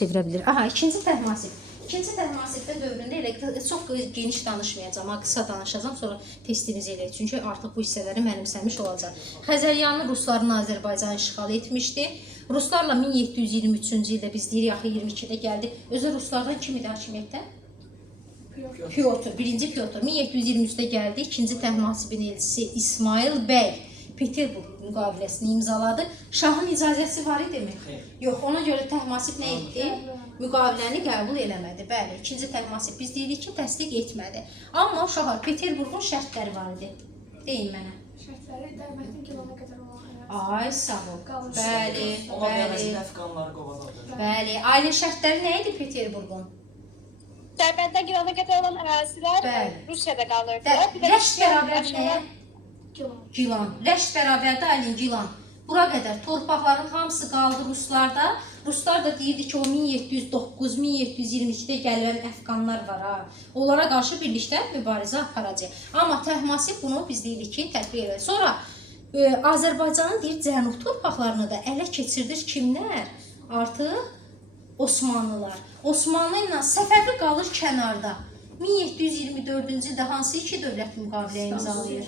çevirə bilir. Aha, ikinci Təhmasib. İkinci Təhmasib dövründə elə çox geniş danışmayacağam, qısa danışacağam, sonra testimizi eləyək. Çünki artıq bu hissələri mənimsəmiş olacaq. Xəzəryanı rusların Azərbaycanı işğal etmişdi. Ruslarla 1723-cü ildə biz deyirik, axı 22-də gəldi. Özü ruslardan kim idi hakimiyyətdə? Pyotr, birinci Pyotr 1723-də gəldi. İkinci Təhmasibin elçisi İsmail bəy Peterburq müqaviləsini imzaladı. Şahın icazəsi var idimi? Yox, ona görə Təhmasib nə etdi? Müqaviləni qəbul eləmədi. Bəli, ikinci Təhmasib biz deyirik ki, təsdiq etmədi. Amma uşaqlar, Peterburqun şərtləri var idi. Deyin mənə. Şərtləri dərbətin kilona qədər olan Ay, sağ ol. Bəli, bəli. Bəli. Ailə şərtləri nə idi Peterburqun? Dərbəndən kilona qədər olan ərazilər Rusiyada qalırdı. Rəşt bərabər nəyə? Gilan. Rəşt bərabərdə Aylin Gilan. Bura qədər torpaqların hamısı qaldı Ruslarda. Ruslar da deyirdi ki, o 1709-1722-də gələn əfqanlar var ha. Onlara qarşı birlikdə mübarizə aparacaq. Amma Təhmasib bunu biz deyirik ki, tətbiq edir. Sonra Azərbaycanın deyir cənub torpaqlarını da ələ keçirdir kimlər? Artıq Osmanlılar. Osmanlı ilə Səfəvi qalır kənarda. 1724-cü ildə hansı iki dövlət müqavilə imzalayır?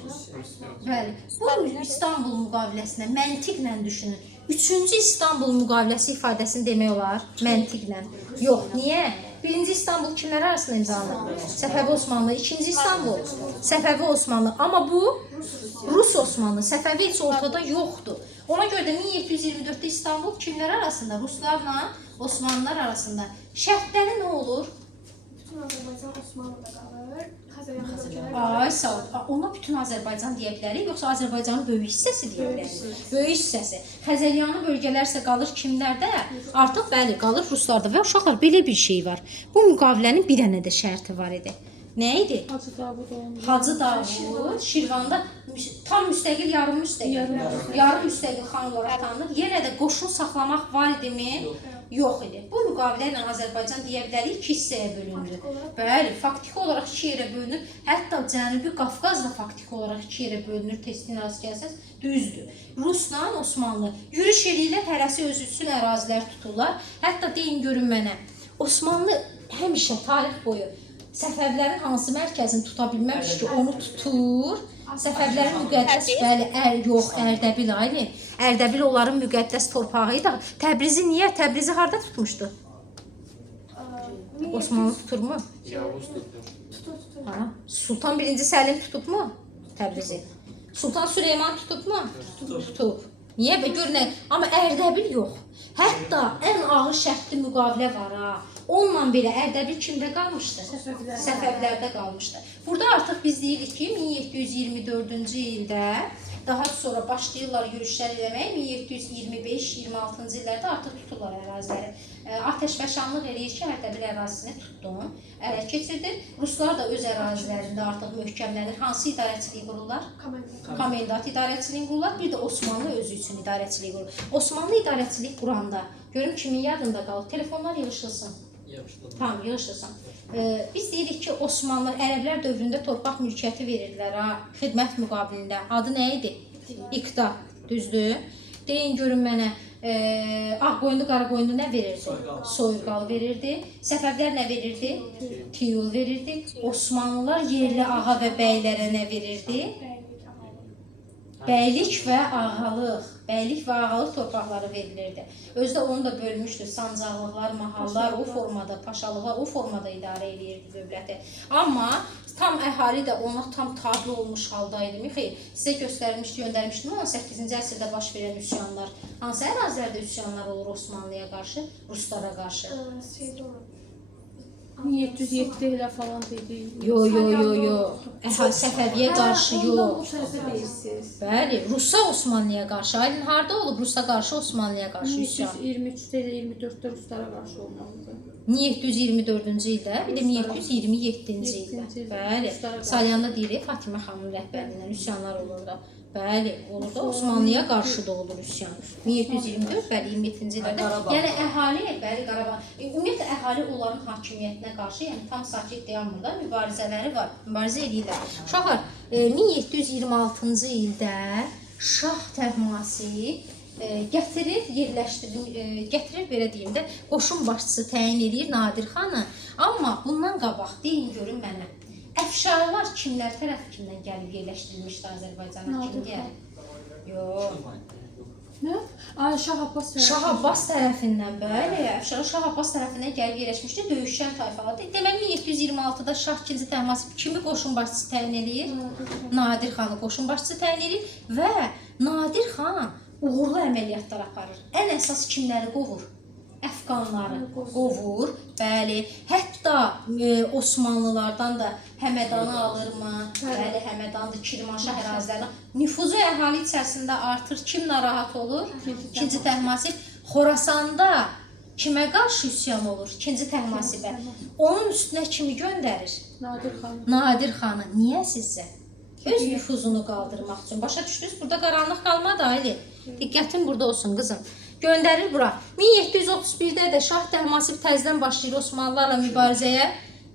Bəli. Bu İstanbul müqaviləsinə məntiqlə düşünün. Üçüncü İstanbul müqaviləsi ifadəsini demək olar məntiqlə. Yox, niyə? Birinci İstanbul kimlər arasında imzalanır? Səfəvi Osmanlı. İkinci İstanbul Səfəvi Osmanlı. Amma bu Rus Osmanlı. Səfəvi heç ortada yoxdur. Ona görə də 1724-də İstanbul kimlər arasında? Ruslarla Osmanlılar arasında. Şərtləri nə olur? Azərbaycan Osmanlıda qalır. Xəzəryanı bölgələri Ay, sağ ol. Ona bütün Azərbaycan deyə bilərik, yoxsa Azərbaycanın böyük hissəsi deyə bilərik? Böyük hissəsi. Xəzəryanı bölgələr isə qalır kimlərdə? Artıq bəli, qalır Ruslarda. Və uşaqlar, belə bir şey var. Bu müqavilənin bir dənə də şərti var idi. Nə idi? Hacı Davud Şirvanda tam müstəqil, yarım müstəqil xan olaraq tanınır. Yenə də qoşun saxlamaq var idimi? Yox idi. Bu müqavilə ilə Azərbaycan deyə bilərik iki hissəyə bölündü. Bəli, faktiki olaraq iki yerə bölünür. Hətta Cənubi Qafqaz da faktiki olaraq iki yerə bölünür. Testin rast gəlsəz, düzdür. Rusla Osmanlı yürüş eləyirlər, hərəsi özü üçün ərazilər tuturlar. Hətta deyin görün mənə, Osmanlı həmişə tarix boyu Səfəvlərin hansı mərkəzini tuta bilməmiş ki, onu tutur. Səfəvlərin müqəddəs, bəli, Ərdəbil aile. Ərdəbil onların müqəddəs torpağı idi. Təbrizi niyə? Təbrizi harda tutmuşdu? Osmanlı tuturmu? Sultan 1-ci Səlim tutubmu? Təbrizi. Sultan Süleyman tutubmu? Tutub. Niyə? Gör nə? Amma Ərdəbil yox. Hətta ən ağır şərtli müqavilə var ha. Onunla belə Ərdəbil kimdə qalmışdı? Səfəvlərdə qalmışdı. Burada artıq biz deyirik ki, 1724-cü ildə daha sonra başlayırlar yürüşlər eləməyə. 1725-26-cı illərdə artıq tuturlar əraziləri. Ateşfəşanlıq eləyir ki, Ərdəbil ərazisini tutdum, ələ keçirdir. Ruslar da öz ərazilərində artıq möhkəmlənir. Hansı idarəçiliyi qururlar? Komendant idarəçiliyi qururlar. Bir də Osmanlı özü üçün idarəçiliyi qurur. Osmanlı idarəçilik quranda, görüm kimin yadında qalır? Telefonlar yığışılsın. Tamam, yığışılsın. Biz deyirik ki, Osmanlılar Ərəblər dövründə torpaq mülkiyyəti verirdilər ha, xidmət müqabilində. Adı nə idi? İqta, düzdür? Deyin görün mənə, Ağqoyunlu, Qaraqoyunlu nə verirdi? Soyurqal verirdi. Səfəvlər nə verirdi? Tiyul verirdi. Osmanlılar yerli ağa və bəylərə nə verirdi? Bəylik və ağalıq. Bəylik və ağalıq torpaqları verilirdi. Özü də onu da bölmüşdü. Sancaqlıqlar, mahallar o formada, paşalığa o formada idarə edirdi dövləti. Amma tam əhali də ona tam tabi olmuş haldaydı. Xeyr, sizə göstərmişdi, göndərmişdim 18-ci əsrdə baş verən üsyanlar. Hansı ərazilərdə üsyanlar olur Osmanlıya qarşı, Ruslara qarşı? 1707 ilə falan dedi. Yo. Səfəviyə qarşı yox. Bəli, Rusa Osmanlıya qarşı. Aylin harda olub Rusa qarşı, Osmanlıya qarşı üsyan? 1723-də ilə 24-də Ruslara qarşı olmalıdır. 1724-cü ildə, bir də 1727-ci ildə. Bəli, Salyanda deyirik, Fatimə xanımın rəhbərliyindən üsyanlar olurdu. Bəli, olur da Osmanlıya qarşı da olur üsyan. 1724, bəli, 27-ci ildə. Yəni əhali, bəli, Qarabağ. Ümumiyyətlə əhali onların hakimiyyətinə qarşı, yəni tam sakit dayanmır da, mübarizələri var. Mübarizə edirlər. Uşaqlar, 1726-cı ildə Şah Təhmasib gətirir, yerləşdirir, gətirir belə deyim də, qoşun başçısı təyin edir Nadir xanı. Amma bundan qabaq deyin görün mənə. Əfşarlar kimlər tərəfindən gəlib yerləşdirilmişdi Azərbaycana? Kim deyər? Yox. Nə? Ay Şah Abbas tərəfindən. Şah Abbas tərəfindən, bəli, Əfşarlar Şah Abbas tərəfindən gəlib yerləşmişdi, döyüşən tayfalar. Deməli 1726-da Şah II Təhmasib kimi qoşun başçısı təyin edir? Nadir xanı qoşun başçısı təyin edir və Nadir xan uğurlu əməliyyatlar aparır. Ən əsas kimləri qovur? Əfqanları qovur, bəli. Hətta Osmanlılardan da Həmədanı alırmı? Bəli, Həmədandır, Kirmanşah ərazilərinə. Nüfuzu əhali içərisində artır. Kim narahat olur? İkinci Təhmasib. Xorasanda kimə qarşı üsyan olur? İkinci Təhmasibə. Onun üstünə kimi göndərir? Nadir xan. Nadir xanı. Niyə sizcə? Öz nüfuzunu qaldırmaq üçün. Başa düşdünüz? Burada qaranlıq qalmadı ailə. Diqqətin burada olsun qızım. Göndərir bura. 1731-də də Şah Təhmasib təzədən başlayır Osmanlılarla mübarizəyə.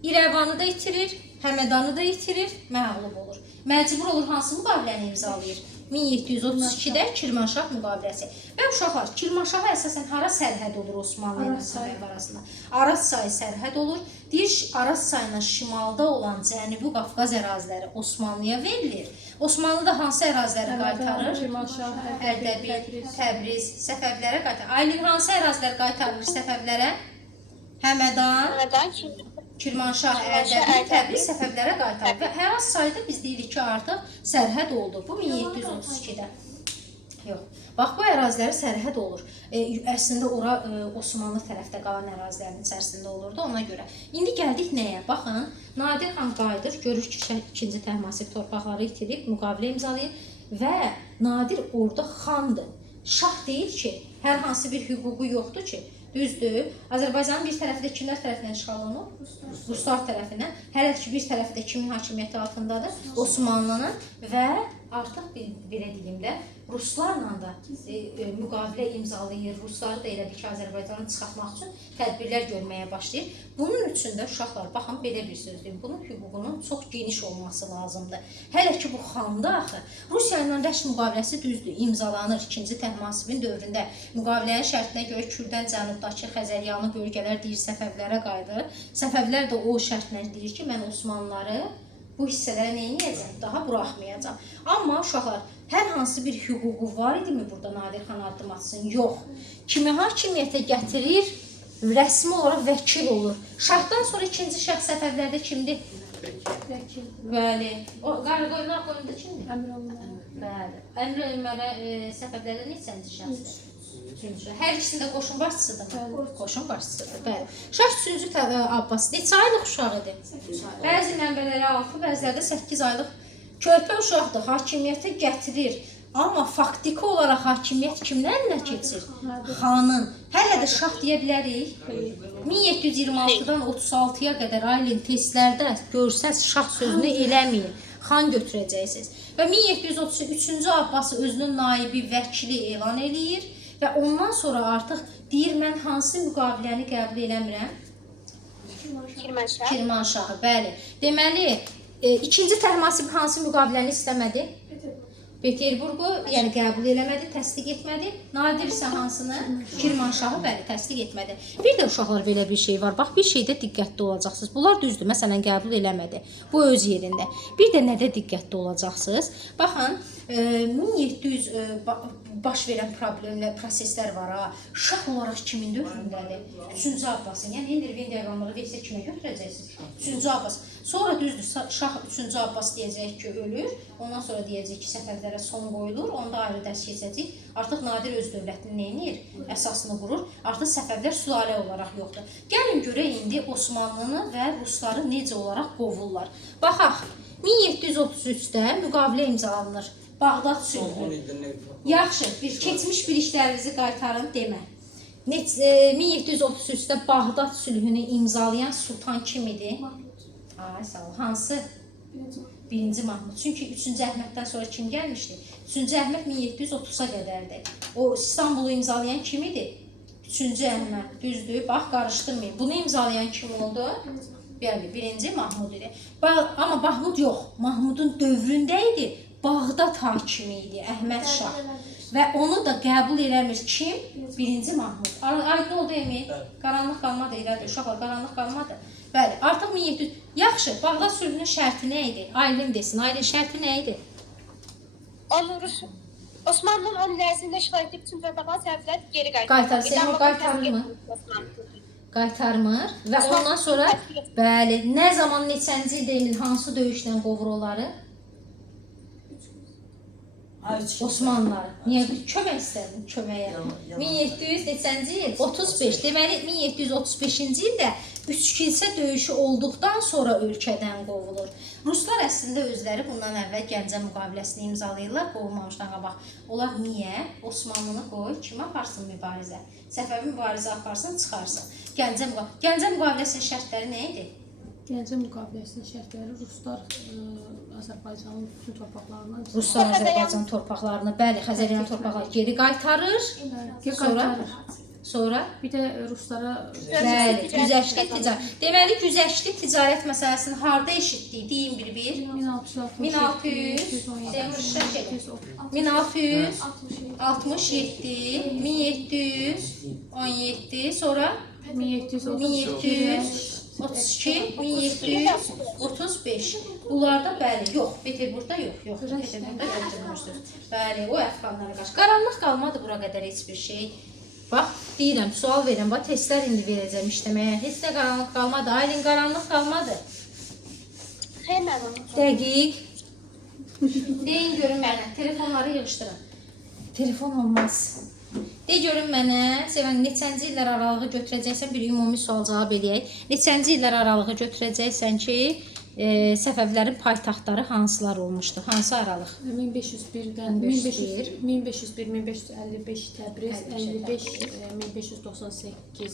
İrəvanı da itirir, Həmədanı da itirir, məğlub olur. Məcbur olur hansı müqaviləni imzalayır? 1732-də Kirmanşah müqaviləsi. Və uşaqlar, Kirmanşaha əsasən hara sərhəd olur Osmanlı ilə Səfəv arasında? Araz çayı sərhəd olur. Deyir, Araz çayının şimalda olan Cənubi Qafqaz əraziləri Osmanlıya verilir. Osmanlı da hansı əraziləri qaytarır? Kirmanşah, Ərdəbil, Təbriz, Səfəvlərə qaytarır. Aylin hansı ərazilər qaytarılır Səfəvlərə? Həmədan, Kirmanşah, Ərdəbil, Təbriz Səfəvlərə qaytarır. Və hər az sayda biz deyirik ki, artıq sərhəd oldu. Bu 1732-də. Yox. Bax, bu əraziləri sərhəd olur. Əslində, ora Osmanlı tərəfdə qalan ərazilərin içərisində olurdu ona görə. İndi gəldik nəyə? Baxın, Nadir xan qayıdır, görür ki, 2-ci Təhmasib torpaqları itirib, müqavilə imzalayır və Nadir orada xandır. Şah deyir ki, hər hansı bir hüququ yoxdur ki, düzdür. Azərbaycanın bir tərəfi də kimlər tərəfindən işğal olunur? Ruslar tərəfindən. Hələ ki, bir tərəfi də kimin hakimiyyəti altındadır? Osmanlının və artıq belə deyim də, Ruslarla da müqavilə imzalayır. Rusları da elədir ki, Azərbaycanı çıxartmaq üçün tədbirlər görməyə başlayır. Bunun üçün də uşaqlar, baxın, belə bir söz deyim, bunun hüququnun çox geniş olması lazımdır. Hələ ki, bu xanda axı, Rusiya ilə Rəşt müqaviləsi düzdür, imzalanır 2-ci Təhmasibin dövründə. Müqavilənin şərtinə görə Kürdən cənubdakı Xəzəryanı bölgələr deyir, Səfəvlərə qayıdır. Səfəvlər də o şərtlə deyir ki, mən Osmanlıları bu hissələrə nə edəcəm? Daha buraxmayacam. Amma uşaqlar, hər hansı bir hüququ var idimi burada Nadir xan addım atsın? Yox. Kimi hakimiyyətə gətirir, rəsmi olaraq vəkil olur. Şahdan sonra ikinci şəxs Səfəvlərdə kimdir? Vəkil. Bəli. O Qaraqoyunlar qoyunda kimdir? Əmr olunur. Bəli. Əmr Ömərə Səfəvlərdə neçənci şəxsdir? Hər ikisində qoşun başçısıdır. Qoşun başçısıdır, bəli. Şah 3-cü Abbas neçə aylıq uşaq idi? Bəzi mənbələrə 6, bəzilərdə 8 aylıq körpə uşaqdır, hakimiyyətə gətirir. Amma faktiki olaraq hakimiyyət kimdən əlinə keçir? Xanın. Hələ də şah deyə bilərik. 1726-dan 36-ya qədər aylin testlərdə görsəz şah sözünü eləməyin. Xan götürəcəksiniz. Və 1733-cü Abbası özünün naibi vəkili elan eləyir. Və ondan sonra artıq deyir, mən hansı müqaviləni qəbul eləmirəm? Kirmanşahı, bəli. Deməli, 2-ci Təhmasib hansı müqaviləni istəmədi? Peterburqu, yəni qəbul eləmədi, təsdiq etmədi. Nadir isə hansını? Kirmanşahı, bəli, təsdiq etmədi. Bir də uşaqlar belə bir şey var. Bax, bir şeydə diqqətli olacaqsınız. Bunlar düzdür, məsələn, qəbul eləmədi. Bu öz yerində. Bir də nədə diqqətli olacaqsınız? Baxın, 1700 baş verən problemlər, proseslər var ha. Şah olaraq kimin dövründədir? 3-cü Abbasın. Yəni, indi Venderqanlığı versə kimə götürəcəksiniz? 3-cü Abbas. Sonra düzdür, Şah 3-cü Abbas deyəcək ki, ölür. Ondan sonra deyəcək ki, Səfəvlərə son qoyulur. Onda ayrı dərs keçəcək. Artıq Nadir öz dövlətini neynir? Əsasını qurur. Artıq Səfəvlər sülalə olaraq yoxdur. Gəlin görə indi Osmanlını və Rusları necə olaraq qovurlar. Baxaq, 1733-də müqavilə imzalanır. Bağdad sülhü. Yaxşı, keçmiş biliklərinizi qaytarın demə. 1733-də Bağdad sülhünü imzalayan sultan kim idi? Ay, sağ ol. Hansı? 1-ci Mahmud. Çünki 3-cü Əhməddən sonra kim gəlmişdi? 3-cü Əhməd 1730-a qədərdir. O İstanbulu imzalayan kim idi? 3-cü Əhməd. Düzdür, bax, qarışdırmayın. Bunu imzalayan kim oldu? Bəli, 1-ci Mahmud idi. Amma Mahmud yox, Mahmudun dövründə idi. Bağdad hakimi idi, Əhməd Şah. və onu da qəbul eləmir kim? 1-ci Mahmud. Aydın oldu Emil? Bəli. Qaranlıq qalmadı, elədir. Uşaqlar qaranlıq qalmadı. Bəli, artıq 1700. Yaxşı, Bağdad sülhünün şərti nə idi? Aylin desin. Aylin şərti nə idi? Onu Osmanlı'nın onun ərzində işğal etdiyi bütün torpaqları sərflər geri Qaytar, Seymur qaytarır mı? Qaytarmır və ondan sonra bəli, nə zaman neçənci ildə Emil hansı döyüşlə qovur onları? Osmanlıları. Niyə kömək istədin köməyə? 1700 neçənci il? 35. Deməli 1735-ci ildə üç kilsə döyüşü olduqdan sonra ölkədən qovulur. Ruslar əslində özləri bundan əvvəl Gəncə müqaviləsini imzalayırlar, qovulmamışdan qabaq. Onlar niyə? Osmanlını qoy, kim aparsın mübarizə? Səfəvi mübarizə aparsın, çıxarsın. Gəncə müqaviləsinin şərtləri nə idi? Gəncə müqaviləsinin şərtləri Ruslar Azərbaycanın bütün torpaqlarından Ruslar Azərbaycan torpaqlarını, bəli, Xəzəryan torpaqları geri qaytarır. Sonra bir də Ruslara bəli, güzəştli ticarət. Deməli, güzəştli ticarət məsələsini harda eşitdik? Deyin bir-bir. 1667, 1717, sonra 1732, 1735. Bunlarda bəli, yox, Peterburqda yox, Peterburqda götürmürsünüz. Bəli, o əfqanlara qarşı. Qaranlıq qalmadı bura qədər heç bir şey. Bax, deyirəm, sual verirəm, bax, testlər indi verəcəm işləməyə. Heç də qaranlıq qalmadı, Aylin qaranlıq qalmadı. Xeyr, mənim. Dəqiq. Deyin görün mənə, telefonları yığışdırın. Telefon olmaz. De görün mənə, Sevən, neçənci illər aralığı götürəcəksən, bir ümumi sual cavab eləyək. Neçənci illər aralığı götürəcəksən ki, Səfəvilərin paytaxtları hansılar olmuşdu? Hansı aralıq? 1501-dən 1501-1555 Təbriz, 55-1598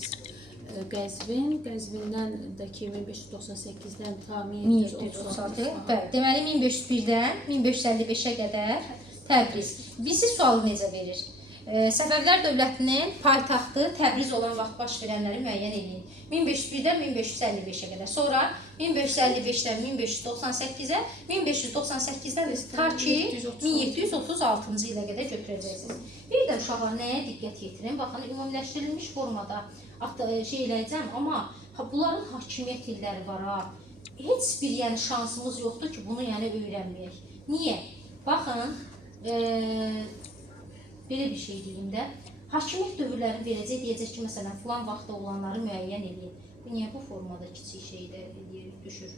Qəzvin, Qəzvindən də ki 1598-dən ta 1736. Bəli, deməli 1501-dən 1555-ə qədər Təbriz. Bizi sualı necə verir? Səfəvilər dövlətinin paytaxtı Təbriz olan vaxt baş verənləri müəyyən edin. 1501-dən 1555-ə qədər. Sonra 1555-dən 1598-ə, 1598-dən ta ki 1736-cı ilə qədər götürəcəksiniz. Bir də uşaqlar nəyə diqqət yetirin? Baxın, ümumiləşdirilmiş formada şey eləyəcəm, amma bunların hakimiyyət illəri var ha. Heç bir şansımız yoxdur ki, bunu öyrənməyək. Niyə? Baxın, belə bir şey deyim də, hakimiyyət dövrlərini verəcək, deyəcək ki, məsələn, filan vaxtda olanları müəyyən edin. Bu niyə bu formada kiçik şeydə düşür?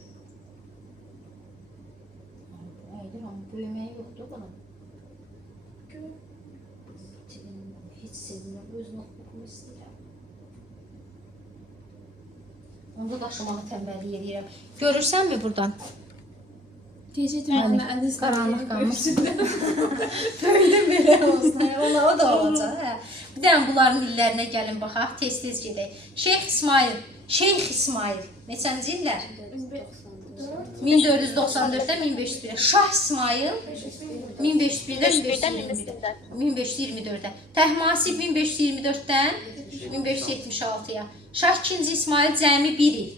Aydır, amma böyüməyi yoxdur bunun. Heç sevinəm, öz notebook'umu istəyirəm. Onda daşımağı təmbəllik edirəm. Görürsənmi buradan? Deyəcəkdim, Qaranlıq qalmışsın. Böyüdüm belə olsun. O da olacaq. Bir də bunların illərinə gəlin baxaq, tez-tez gedək. Şeyx İsmail. Neçənci illər? 1494-dən 1501-ə. Şah İsmail 1501-dən 1524-ə. Təhmasib 1524-dən 1576-ya. Şah II İsmail cəmi 1 il.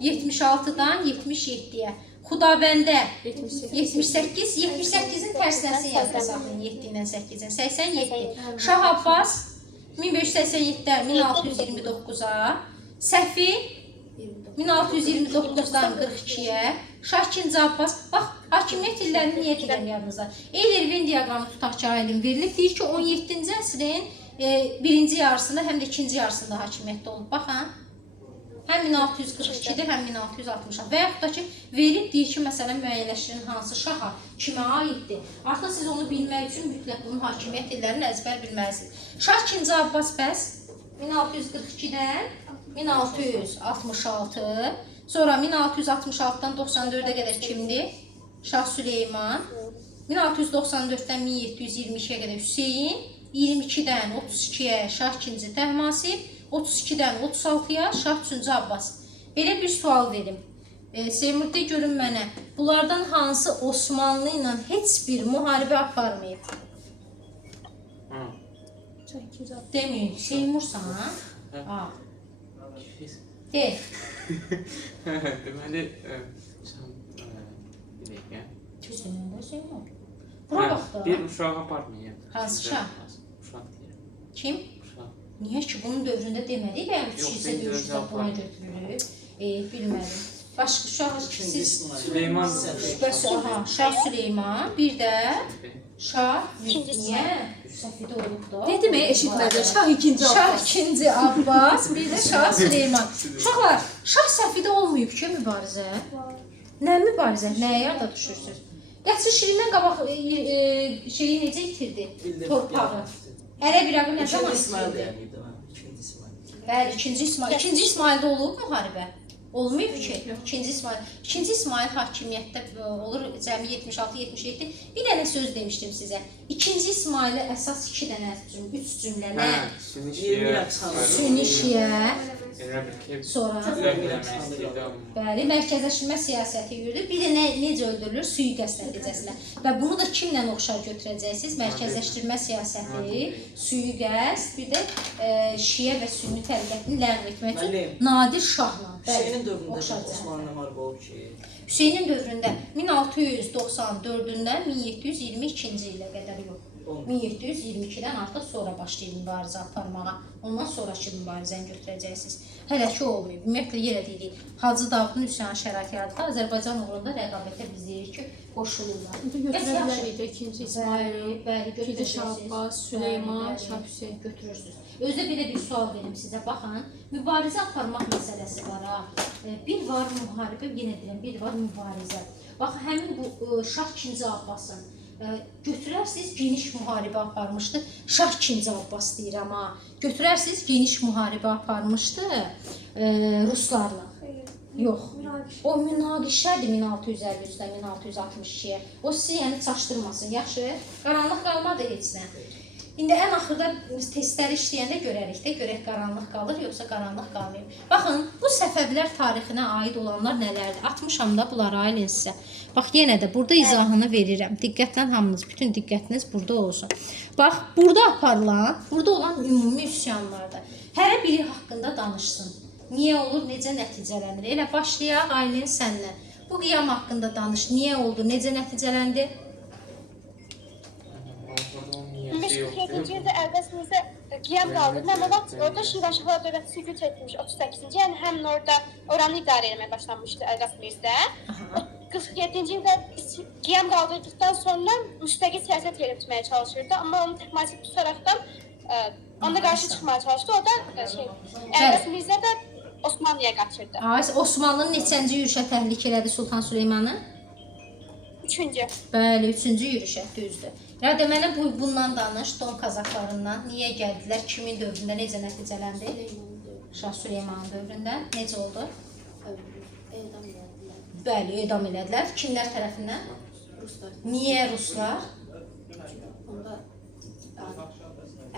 76-dan 77-yə. Xudabəndə 78, 78-in tərsinəsini yazda saxlayın, 7 ilə 8-in, 87. Şah Abbas 1587-dən 1629-a, Səfi 1629-dan 42-yə, Şah II Abbas, bax, hakimiyyət illərini niyə deyirəm yadınızda? Eyler-Venn diaqramı tutaq ki, aydın verilib, deyir ki, 17-ci əsrin birinci yarısında, həm də ikinci yarısında hakimiyyətdə olub. Baxın. Həm 1642-dir, həm 1660-a. Və yaxud da ki, verib deyir ki, məsələn, müəyyənləşdirin hansı şaha, kimə aiddir. Artıq siz onu bilmək üçün mütləq bunun hakimiyyət illərini əzbər bilməlisiniz. Şah II Abbas bəs 1642-dən 1666, sonra 1666-dan 94-ə qədər kimdir? Şah Süleyman. 1694-dən 1722-yə qədər Hüseyin. 22-dən 32-yə Şah II Təhmasib. 32-dən 36-ya Şah III Abbas. Belə bir sual verim. Seymur, de görün mənə, bunlardan hansı Osmanlı ilə heç bir müharibə aparmayıb? Deməyin, Seymursan, ha? De. Deməli, bir dəqiqə. Düzgünlüyündə Seymur. Bura bax da. Bir uşağı apartmayın. Hansı uşaq? Uşaq deyil. Kim? Uşaq. Niyə ki bunun dövründə demədik bəyəm Yox, kişisə ben döyüşdə gözəl buna var. götürülür. Bilmədim. Başqa uşaq İkinci siz İsmail. Süleyman. bəs aha Şah Süleyman, bir də Şah İkincisi. niyə Səfidə olub da. Dedim eşitmədi. Şah ikinci Şah Abbas. 2-ci Abbas, bir də Şah Süleyman. Uşaqlar, Şah Səfidə olmayıb ki mübarizə. Var. Nə mübarizə? Nəyə yarda düşürsüz? Qəçsi Şirindən qabaq şeyi necə itirdi? Torpağı. Ərə bir ağı nə zaman İkinci İsmail itirdi? deyəmiydi mən. İkinci İsmail. Bəli, ikinci İsmail. İkinci İsmaildə olub müharibə. Olmayıb ki. İkinci İsmail. İkinci İsmail hakimiyyətdə olur cəmi 76-77. Bir dənə söz demişdim sizə. İkinci İsmailə əsas 2 dənə, 3 cümlə nə? Sünni Şiə, Elə bir ki, sonra zəngləmək istəyirdi. bəli, mərkəzləşmə siyasəti yürüdür. Bir də necə öldürülür? Sui-qəsd nəticəsində. Və bunu da kimlə oxşar götürəcəksiniz? Mərkəzləşdirmə siyasəti, sui-qəsd, bir də Şiə və Sünni təriqətini ləğv etmək üçün Müəllim, Nadir Şahla. Hüseynin dövründə oxşar Osmanlı müharibə olub ki, Hüseynin dövründə 1694-dən 1722-ci ilə qədər yox. 1722-dən artıq sonra başlayır mübarizə aparmağa. Ondan sonrakı mübarizəni götürəcəksiniz. Hələ ki olmayıb. Ümumiyyətlə yerə deyirik. Hacı Davudun üsyanı şərait yaratdı. Azərbaycan uğrunda rəqabətə biz deyirik ki, qoşulurlar. Götürə bilərik də ikinci İsmail, Bəli, ikinci Şah Abbas, Süleyman, Bəli, Şah Hüseyn. götürürsünüz. Özdə belə bir sual verim sizə. Baxın, mübarizə aparmaq məsələsi var ha. Bir var müharibə, yenə deyirəm, bir var mübarizə. Bax, həmin bu Şah 2-ci Abbasın götürərsiniz, geniş müharibə aparmışdı. Şah 2-ci Abbas deyirəm ha. Götürərsiniz, geniş müharibə aparmışdı ruslarla. Xeyr. Yox. Münaqişə. O münaqişədir 1653-dən 1662-yə. O sizi yəni çaşdırmasın. Yaxşı, qaranlıq qalmadı heç nə. İndi ən axırda testləri işləyəndə görərik də, görək qaranlıq qalır, yoxsa qaranlıq qalmayıb. Baxın, bu Səfəvilər tarixinə aid olanlar nələrdir? Atmışam da bunları ayılın sizə. Bax, yenə də burada izahını verirəm. Diqqətlə hamınız, bütün diqqətiniz burada olsun. Bax, burada aparılan, burada olan ümumi üsyanlardır. Hərə biri haqqında danışsın. Niyə olur, necə nəticələnir? Elə başlayaq Aylin sənlə. Bu qiyam haqqında danış. Niyə oldu, necə nəticələndi? 17-ci ildə Əlbəs Mirzə qiyam qaldırdı. Nə vaxt orada Şirvanşahlar dövləti süqut etmiş 38-ci, yəni həmin orada oranı idarə etməyə başlanmışdı Əlbəs Mirzə. 47-ci ildə qiyam qaldırdıqdan sonra müstəqil siyasət yeritməyə çalışırdı, amma onu təkməcib tutaraqdan onda qarşı çıxmaya çalışdı. O da Əlbəs Mirzə də Osmanlıya qaçırdı. Osmanlının neçənci yürüşə təhrik elədi Sultan Süleymanı? 3-cü. Bəli, 3-cü yürüşə, düzdür. Ya deməli bundan danış, Don Kazaklarından niyə gəldilər, kimin dövründə necə nəticələndi? Şah Süleymanın dövründə necə oldu? Edam elədilər. Bəli, edam elədilər. Kimlər tərəfindən? Ruslar. Niyə ruslar? Onda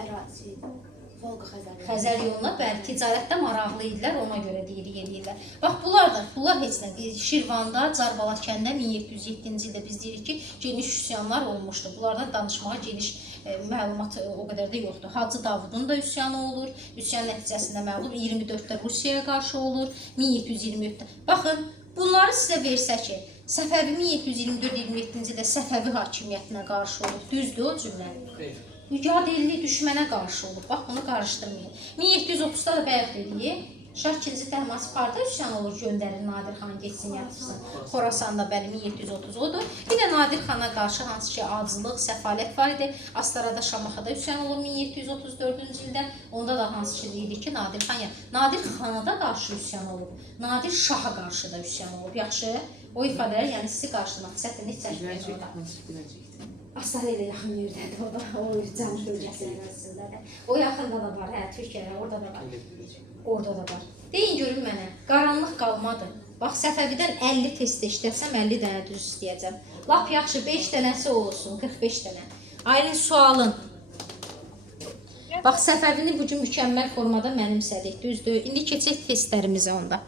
ərazi, Volqa Xəzər. Xəzər yoluna bəli, ticarətdə maraqlı idilər, ona görə deyirik, eləyirlər. Bax, bunlar heç nə deyil. Şirvanda, Carbalakəndə 1707-ci ildə biz deyirik ki, geniş üsyanlar olmuşdu. Bunlardan danışmağa geniş məlumat o qədər də yoxdur. Hacı Davudun da üsyanı olur. Üsyan nəticəsində məğlub 24-də Rusiyaya qarşı olur, 1724-də. Baxın, bunları sizə versə ki, Səfəvi 1724-27-ci ildə Səfəvi hakimiyyətinə qarşı olub. Düzdür o cümlə? xeyr. Mücadilli düşmənə qarşı olub. Bax, bunu qarışdırmayın. 1730-da da bayaq dedik, Şah 2-ci Təhmasparda üsyan olur, göndərir Nadir xan getsin, yatırsın. Xorasanda bəli 1730 odur. Bir də Nadir xana qarşı hansı ki, acılıq, səfalət var idi. Astarada, Şamaxada üsyan olur 1734-cü ildə. Onda da hansı ki, deyirik ki, Nadir xana da qarşı üsyan olub. Nadir Şaha qarşı da üsyan olub. Yaxşı, o ifadələr, yəni sizi qarşılamaq çətinlik çəkməyəcək orada. Astara ilə yaxın yerdədir o da, o Cənubi bölgəsinin arasındadır. O yaxında da var, Türkiyədə, orada da var. Orada da var. Deyin görün mənə, qaranlıq qalmadı. Bax, Səfəvidən 50 test işləsəm 50 dənə düz istəyəcəm. Lap yaxşı, 5 dənəsi olsun, 45 dənə. Aylin, sualın. Bax, Səfəvini bugün mükəmməl formada mənimsədik, düzdür. İndi keçək testlərimizə onda.